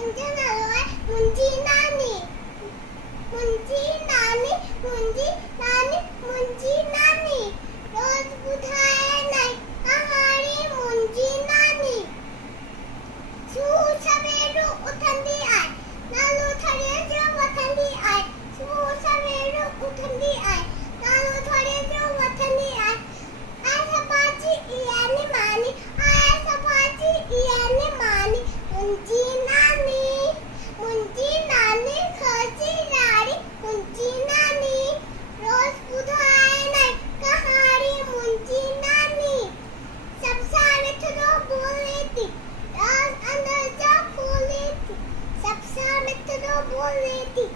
मुंहिंजो नालो आहे मुंहिंजी नानी मुंहिंजी नानी मुंहिंजी नानी मुंहिंजी नानी रोज़ ॿुधाए नई कहाणी मुंहिंजी नानी सुबुह सवेर उथंदी आहे नालो थोरे जो वठंदी आहे सुबुह सवेर उथंदी आहे नालो थोरे जो वठंदी आहे आसा बाजी यानी मानी आसा बाजी यानी मानी मुंहिंजी नानी खर्ची लाड़ी मुंहिंजी नानी रोज़ ॿुधाए नई कहाणी मुंहिंजी नानी सब सारे थोरो बोले थी राज अंदर जा खोले थी सब सारे थोरो बोले थी